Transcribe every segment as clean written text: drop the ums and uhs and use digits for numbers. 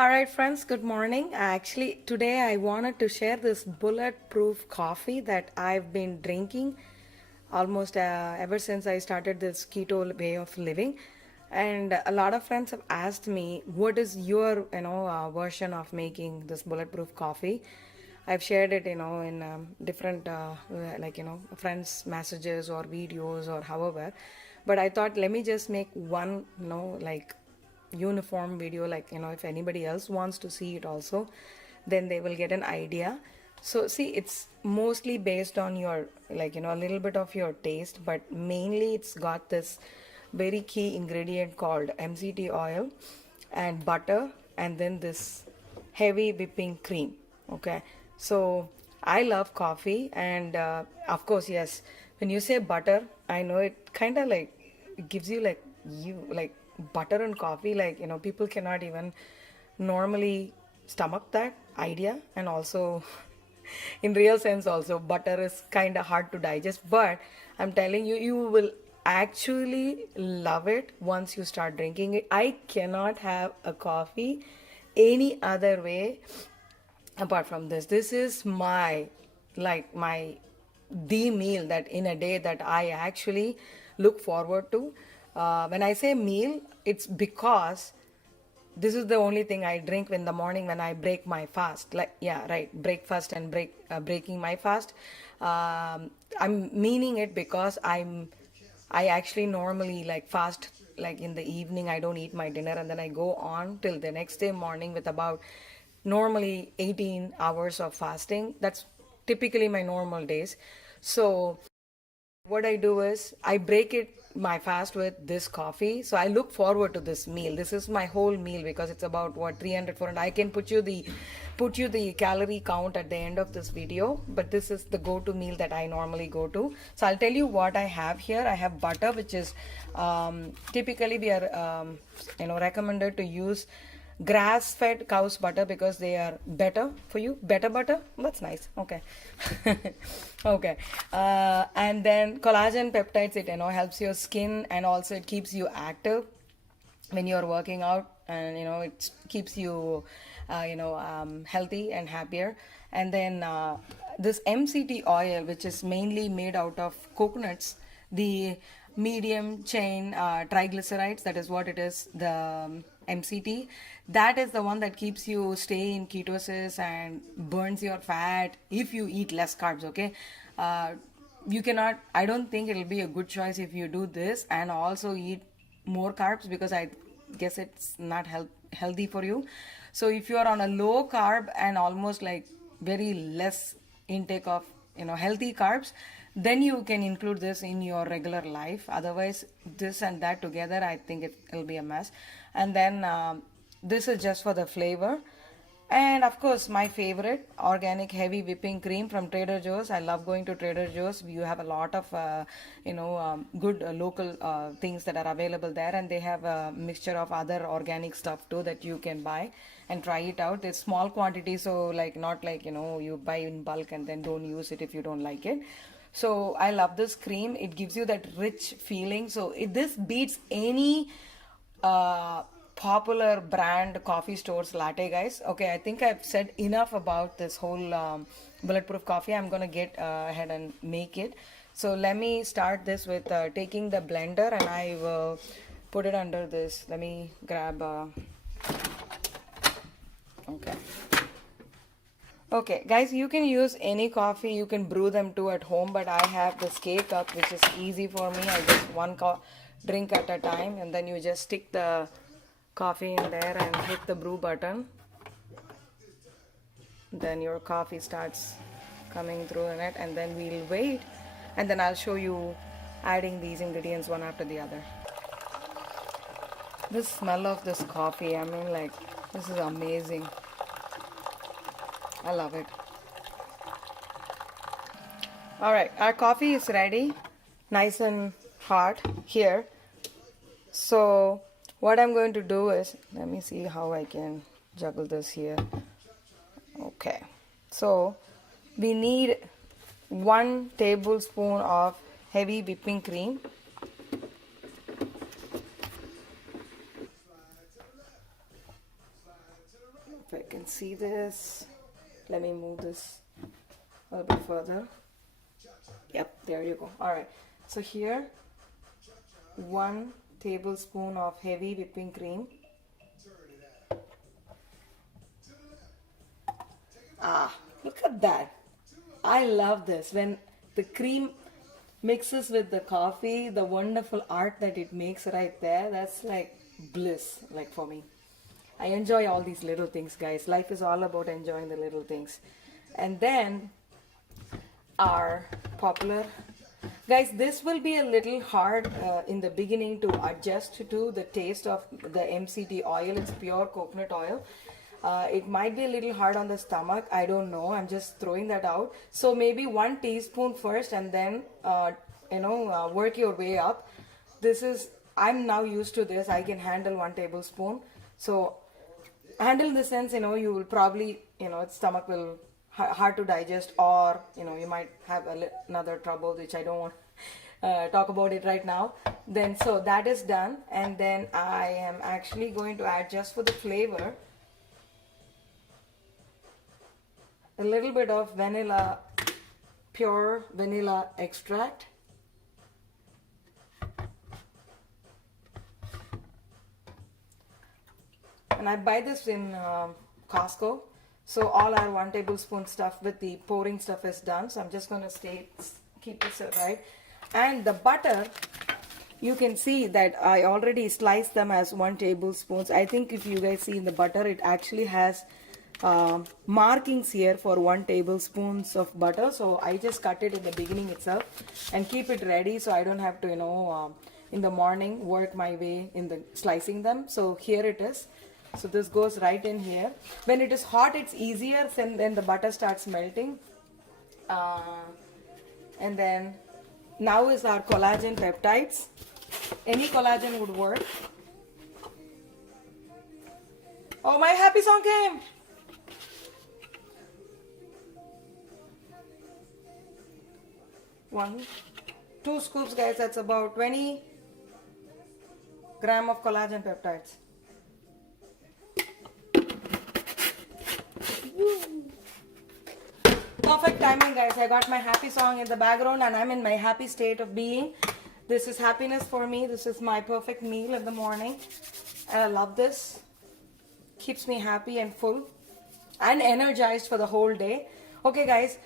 All right, friends, good morning. Actually, today I wanted to share this bulletproof coffee that I've been drinking almost ever since I started this keto way of living. And a lot of friends have asked me, what is your, version of making this bulletproof coffee? I've shared it, in different, friends' messages or videos or however. But I thought, let me just make one, uniform video, like, if anybody else wants to see it also, then they will get an idea. So, see, it's mostly based on your, a little bit of your taste, but mainly it's got this very key ingredient called MCT oil and butter, and then this heavy whipping cream. Okay, so I love coffee, and of course, yes, when you say butter, I know it kind of like it gives you like butter and coffee, people cannot even normally stomach that idea. And also in real sense also, butter is kind of hard to digest, but I'm telling you, you will actually love it once you start drinking it. I cannot have a coffee any other way apart from this. This is my the meal that in a day that I actually look forward to. When I say meal, it's because this is the only thing I drink in the morning when I break my fast. Like, yeah, right, breakfast and breaking my fast. I'm meaning it because I actually normally like fast, like in the evening I don't eat my dinner, and then I go on till the next day morning with about normally 18 hours of fasting. That's typically my normal days. So what I do is I break it my fast with this coffee. So I look forward to this meal. This is my whole meal because it's about what 300 400. I can put you the calorie count at the end of this video, but this is the go-to meal that I normally go to. So I'll tell you what I have here. I have butter, which is typically we are recommended to use grass-fed cow's butter because they are better for you. Better butter, that's nice. Okay. Okay. And then collagen peptides, it helps your skin, and also it keeps you active when you're working out, and it keeps you healthy and happier. And then this MCT oil, which is mainly made out of coconuts, the medium chain triglycerides, that is what it is, the MCT, that is the one that keeps you stay in ketosis and burns your fat if you eat less carbs. Okay, you cannot, I don't think it'll be a good choice if you do this and also eat more carbs, because I guess it's not healthy for you. So if you're on a low carb and almost like very less intake of healthy carbs, then you can include this in your regular life. Otherwise, this and that together, I think it'll be a mess. And then this is just for the flavor. And of course, my favorite, organic heavy whipping cream from Trader Joe's. I love going to Trader Joe's. You have a lot of, good local things that are available there, and they have a mixture of other organic stuff too that you can buy and try it out. It's small quantity, so like not like you buy in bulk and then don't use it if you don't like it. So I love this cream. It gives you that rich feeling. So this beats any popular brand coffee stores latte, guys. Okay, I think I've said enough about this whole bulletproof coffee. I'm gonna get ahead and make it. So let me start this with taking the blender, and I will put it under this. Let me grab okay. Okay, guys, you can use any coffee. You can brew them too at home, but I have this K cup, which is easy for me. I just one drink at a time, and then you just stick the coffee in there and hit the brew button. Then your coffee starts coming through in it, and then we'll wait, and then I'll show you adding these ingredients one after the other. The smell of this coffee, I mean, like, this is amazing. I love it. All right, our coffee is ready, nice and hot here. So what I'm going to do is, let me see how I can juggle this here. Okay, so we need 1 tablespoon of heavy whipping cream. if I can see this. Let me move this a little bit further. Yep, there you go. All right. So here, 1 tablespoon of heavy whipping cream. Ah, look at that. I love this. When the cream mixes with the coffee, the wonderful art that it makes right there, that's like bliss, like for me. I enjoy all these little things, guys. Life is all about enjoying the little things. And then our popular, guys, this will be a little hard in the beginning to adjust to the taste of the MCT oil. It's pure coconut oil. It might be a little hard on the stomach. I don't know. I'm just throwing that out. So maybe 1 teaspoon first, and then work your way up. I'm now used to this. I can handle 1 tablespoon. So handle in the sense, you will probably, stomach will hard to digest, or you might have another trouble, which I don't want talk about it right now. Then so that is done, and then I am actually going to add, just for the flavor, a little bit of pure vanilla extract. And I buy this in Costco. So all our 1 tablespoon stuff with the pouring stuff is done. So I'm just going to keep this right. And the butter, you can see that I already sliced them as 1 tablespoon. I think if you guys see in the butter, it actually has markings here for 1 tablespoon of butter. So I just cut it in the beginning itself and keep it ready, so I don't have to in the morning work my way in the slicing them. So here it is. So this goes right in here. When it is hot, it's easier, then the butter starts melting. And then now is our collagen peptides. Any collagen would work. Oh, my happy song came. One, 2 scoops, guys. That's about 20 grams of collagen peptides. Perfect timing, guys. I got my happy song in the background, and I'm in my happy state of being. This is happiness for me. This is my perfect meal in the morning, and I love this. Keeps me happy and full and energized for the whole day. Okay, guys.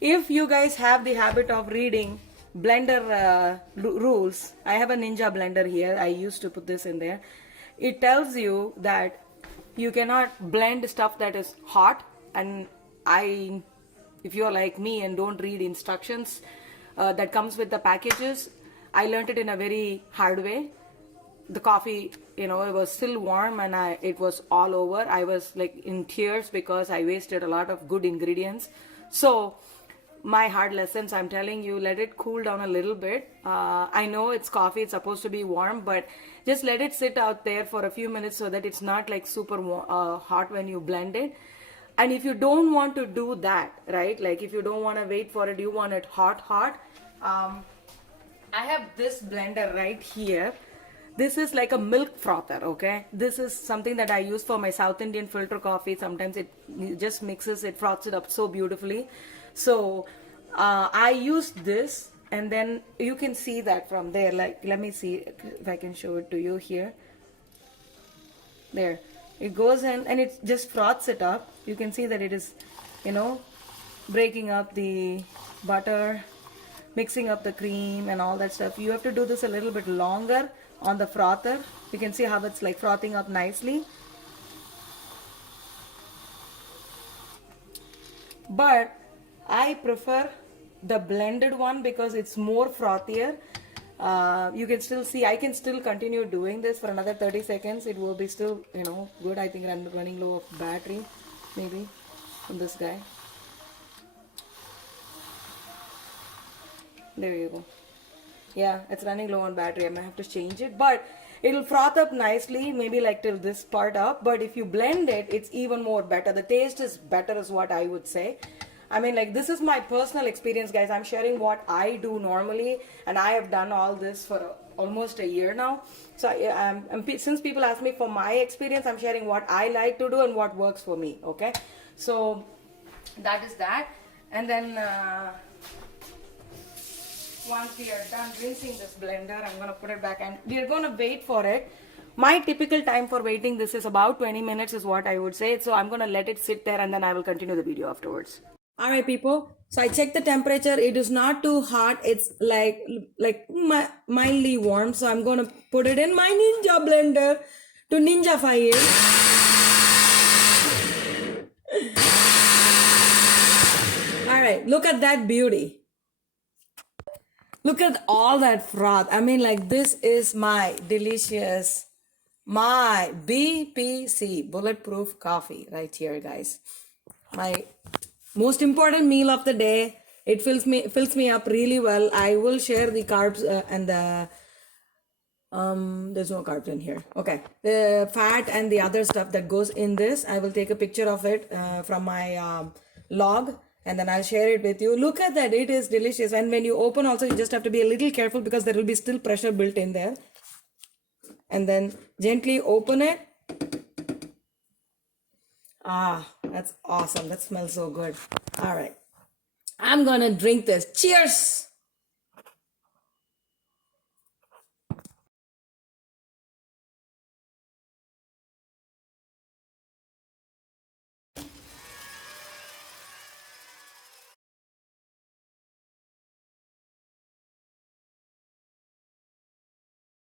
If you guys have the habit of reading blender rules, I have a Ninja blender here. I used to put this in there. It tells you that you cannot blend stuff that is hot. And if you're like me and don't read instructions that comes with the packages, I learned it in a very hard way. The coffee, it was still warm, and it was all over. I was like in tears because I wasted a lot of good ingredients. So my hard lessons, I'm telling you, let it cool down a little bit. I know it's coffee, it's supposed to be warm, but just let it sit out there for a few minutes so that it's not like super hot when you blend it. And if you don't want to do that, right, like if you don't want to wait for it, you want it hot, I have this blender right here. This is like a milk frother, okay? This is something that I use for my South Indian filter coffee. Sometimes it just mixes, it froths it up so beautifully. So I used this, and then you can see that from there. Like, let me see if I can show it to you here. There. It goes in and it just froths it up. You can see that it is, breaking up the butter, mixing up the cream and all that stuff. You have to do this a little bit longer on the frother. You can see how it's like frothing up nicely. But I prefer the blended one because it's more frothier. You can still see, I can still continue doing this for another 30 seconds. It will be still, good. I think I'm running low of battery, maybe, from this guy. There you go. Yeah, it's running low on battery. I might have to change it, but it'll froth up nicely, maybe like till this part up. But if you blend it, it's even more better. The taste is better is what I would say. I mean, like, this is my personal experience, guys. I'm sharing what I do normally, and I have done all this for almost a year now. So since people ask me for my experience, I'm sharing what I like to do and what works for me. Okay, so that is that. And then once we are done rinsing this blender, I'm gonna put it back and we are gonna wait for it. My typical time for waiting this is about 20 minutes is what I would say. So I'm gonna let it sit there and then I will continue the video afterwards. All right, people. So I checked the temperature. It is not too hot. It's mildly warm. So I'm gonna put it in my Ninja blender to Ninjafy it. All right, look at that beauty. Look at all that froth. I mean, like, this is my delicious, my BPC, bulletproof coffee right here, guys. My most important meal of the day. It fills me up really well. I will share the carbs and the there's no carbs in here. Okay, the fat and the other stuff that goes in this, I will take a picture of it from my log, and then I'll share it with you. Look at that, it is delicious. And when you open also, you just have to be a little careful because there will be still pressure built in there. And then gently open it. Ah, that's awesome. That smells so good. All right, I'm gonna drink this. Cheers.